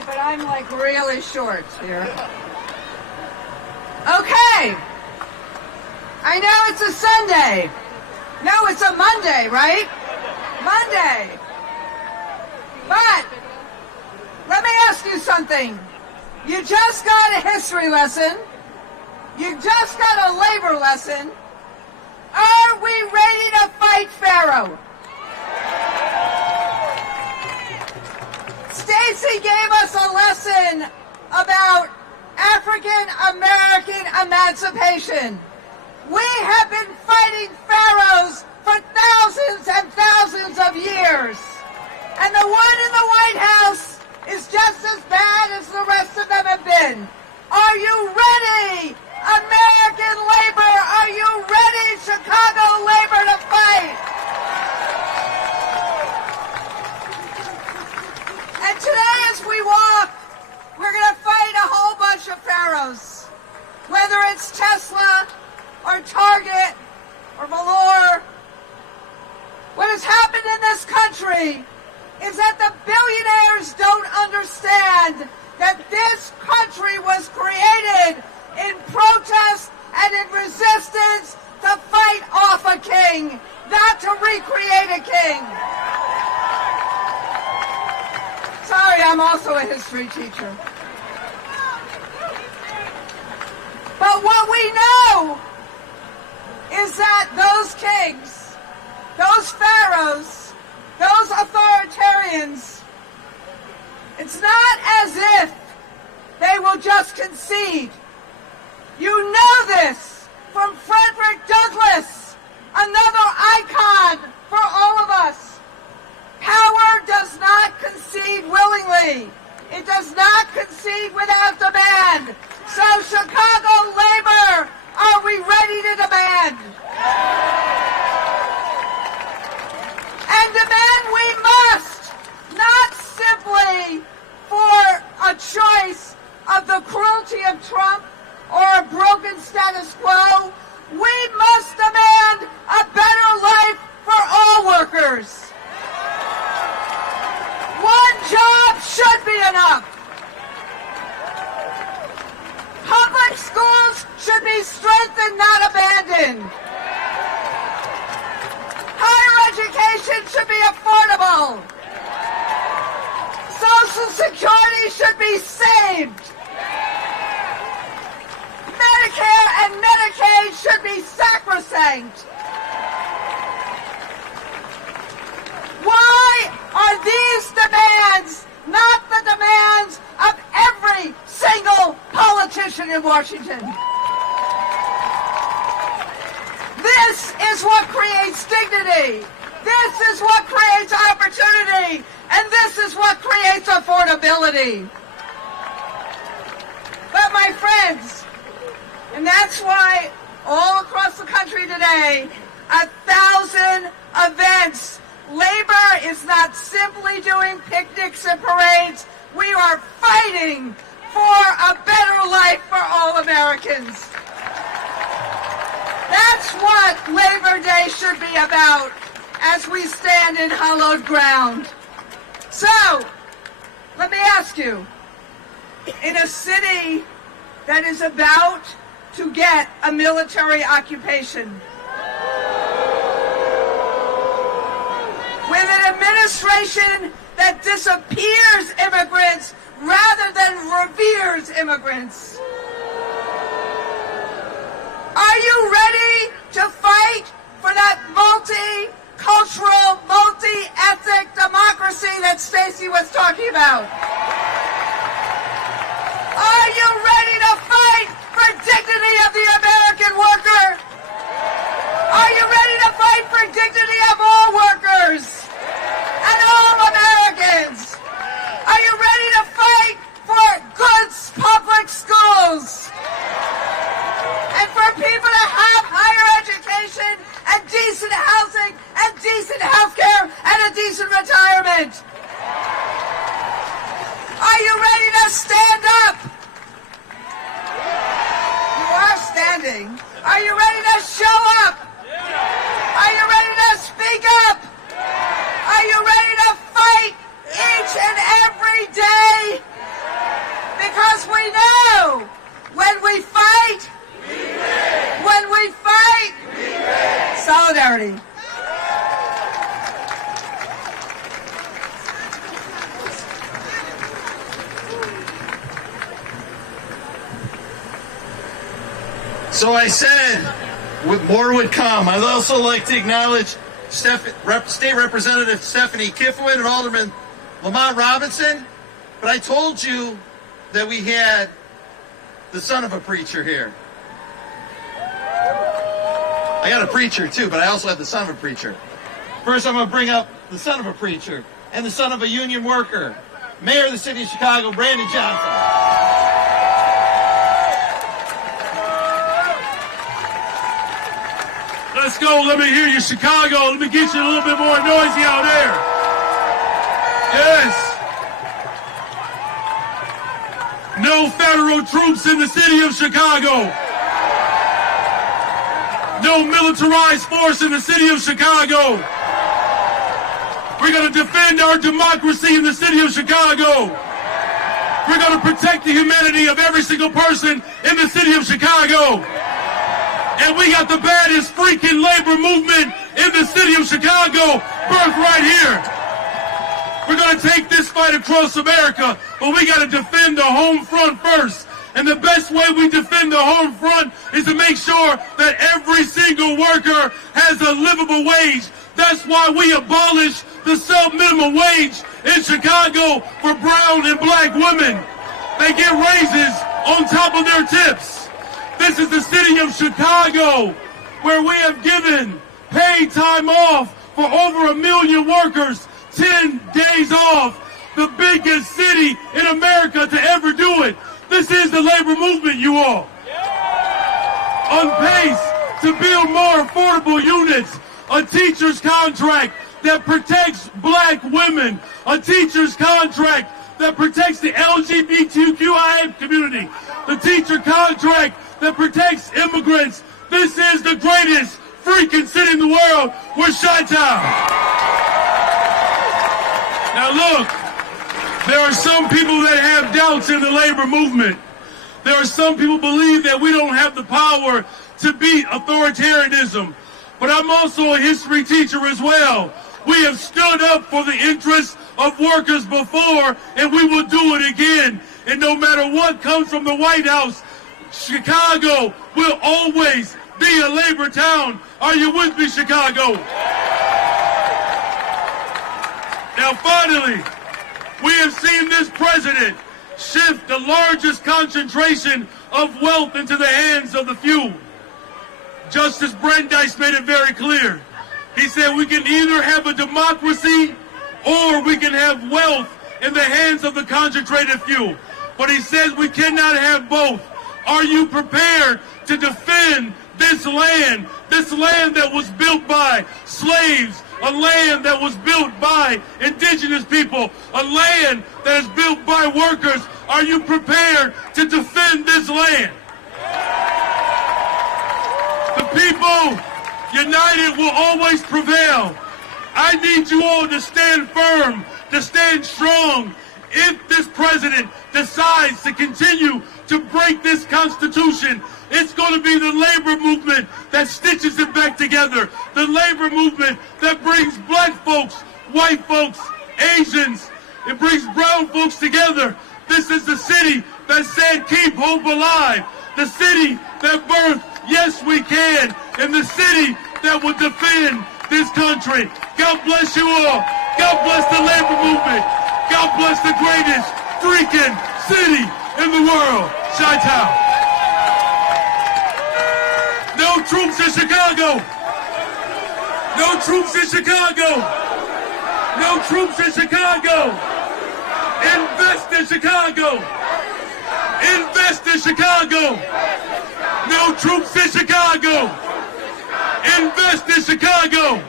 height, but I'm like really short here. Okay. I know it's a Sunday. No, it's a Monday, right? Monday. But let me ask you something. You just got a history lesson. You just got a labor lesson. Are we ready to fight Pharaoh? Stacy gave us a lesson about African American emancipation. We have been fighting pharaohs for thousands and thousands of years. And the one in the White House is just as bad as the rest of them have been. Are you ready, American labor? Are you ready, Chicago labor, to fight? And today as we walk, we're going to fight a whole bunch of pharaohs. Whether it's Tesla or Target or Valor. What has happened in this country is that the billionaires don't understand that this country was created in protest and in resistance to fight off a king, not to recreate a king. Sorry, I'm also a history teacher. But what we know is that those kings, those pharaohs, those authoritarians, it's not as if they will just concede. You know this from Frederick Douglass, another icon for all of us. Power does not concede willingly. It does not concede without demand. So Chicago labor, are we ready to demand? And demand we must, not simply for a choice of the cruelty of Trump or a broken status quo. We must demand a better life for all workers. One job should be enough. Public schools should be strengthened, not abandoned. Higher education should be affordable. Social Security should be saved. Medicare and Medicaid should be sacrosanct. Why are these demands not the demands of every single politician in Washington? This is what creates dignity. This is what creates opportunity. And this is what creates affordability. But my friends, and that's why all across the country today, 1,000 events. Labor is not simply doing picnics and parades. We are fighting for a better life for all Americans. That's what Labor Day should be about as we stand in hallowed ground. So, let me ask you, in a city that is about to get a military occupation, with an administration that disappears immigrants rather than reveres immigrants, are you ready to fight for that multicultural, multi-ethnic democracy that Stacey was talking about? Are you ready to fight for dignity of the American worker? Are you ready to fight for dignity of all workers and all Americans? Are you ready to fight for good public schools and for people to have higher education and decent housing and decent health care and a decent retirement? Are you ready to stand up? You are standing. Are you ready to show up? Are you ready to speak up? Are you ready to fight each and every day So I said more would come. I'd also like to acknowledge State Representative Stephanie Kiffwin and Alderman Lamont Robinson. But I told you that we had the son of a preacher here. I got a preacher too, but I also have the son of a preacher. First, I'm going to bring up the son of a preacher and the son of a union worker, Mayor of the City of Chicago, Brandon Johnson. Let's go. Let me hear you, Chicago. Let me get you a little bit more noisy out there. Yes. No federal troops in the city of Chicago. No militarized force in the city of Chicago. We're going to defend our democracy in the city of Chicago. We're going to protect the humanity of every single person in the city of Chicago. And we got the baddest freaking labor movement in the city of Chicago, birthed right here. We're going to take this fight across America, but we got to defend the home front first. And the best way we defend the home front is to make sure that every single worker has a livable wage. That's why we abolished the sub-minimum wage in Chicago for brown and black women. They get raises on top of their tips. This is the city of Chicago, where we have given paid time off for over 1 million workers, 10 days off, the biggest city in America to ever do it. This is the labor movement, you all. On pace to build more affordable units, a teacher's contract that protects black women, a teacher's contract that protects the LGBTQIA community, the teacher contract that protects immigrants. This is the greatest freaking city in the world. We're Chi-Town. Now look, there are some people that have doubts in the labor movement. There are some people who believe that we don't have the power to beat authoritarianism. But I'm also a history teacher as well. We have stood up for the interests of workers before, and we will do it again. And no matter what comes from the White House, Chicago will always be a labor town. Are you with me, Chicago? Now finally, we have seen this president shift the largest concentration of wealth into the hands of the few. Justice Brandeis made it very clear. He said we can either have a democracy or we can have wealth in the hands of the concentrated few. But he says we cannot have both. Are you prepared to defend this land that was built by slaves, a land that was built by indigenous people, a land that is built by workers? Are you prepared to defend this land? The people united will always prevail. I need you all to stand firm, to stand strong. If this president decides to continue to break this Constitution, it's going to be the labor movement that stitches it back together. The labor movement that brings black folks, white folks, Asians, it brings brown folks together. This is the city that said keep hope alive. The city that birthed Yes We Can. And the city that will defend this country. God bless you all. God bless the labor movement. God bless the greatest freaking city in the world, Chi-Town. No troops in Chicago. No troops in Chicago. No troops in Chicago. Invest in Chicago. Invest in Chicago. No troops in Chicago. Invest in Chicago.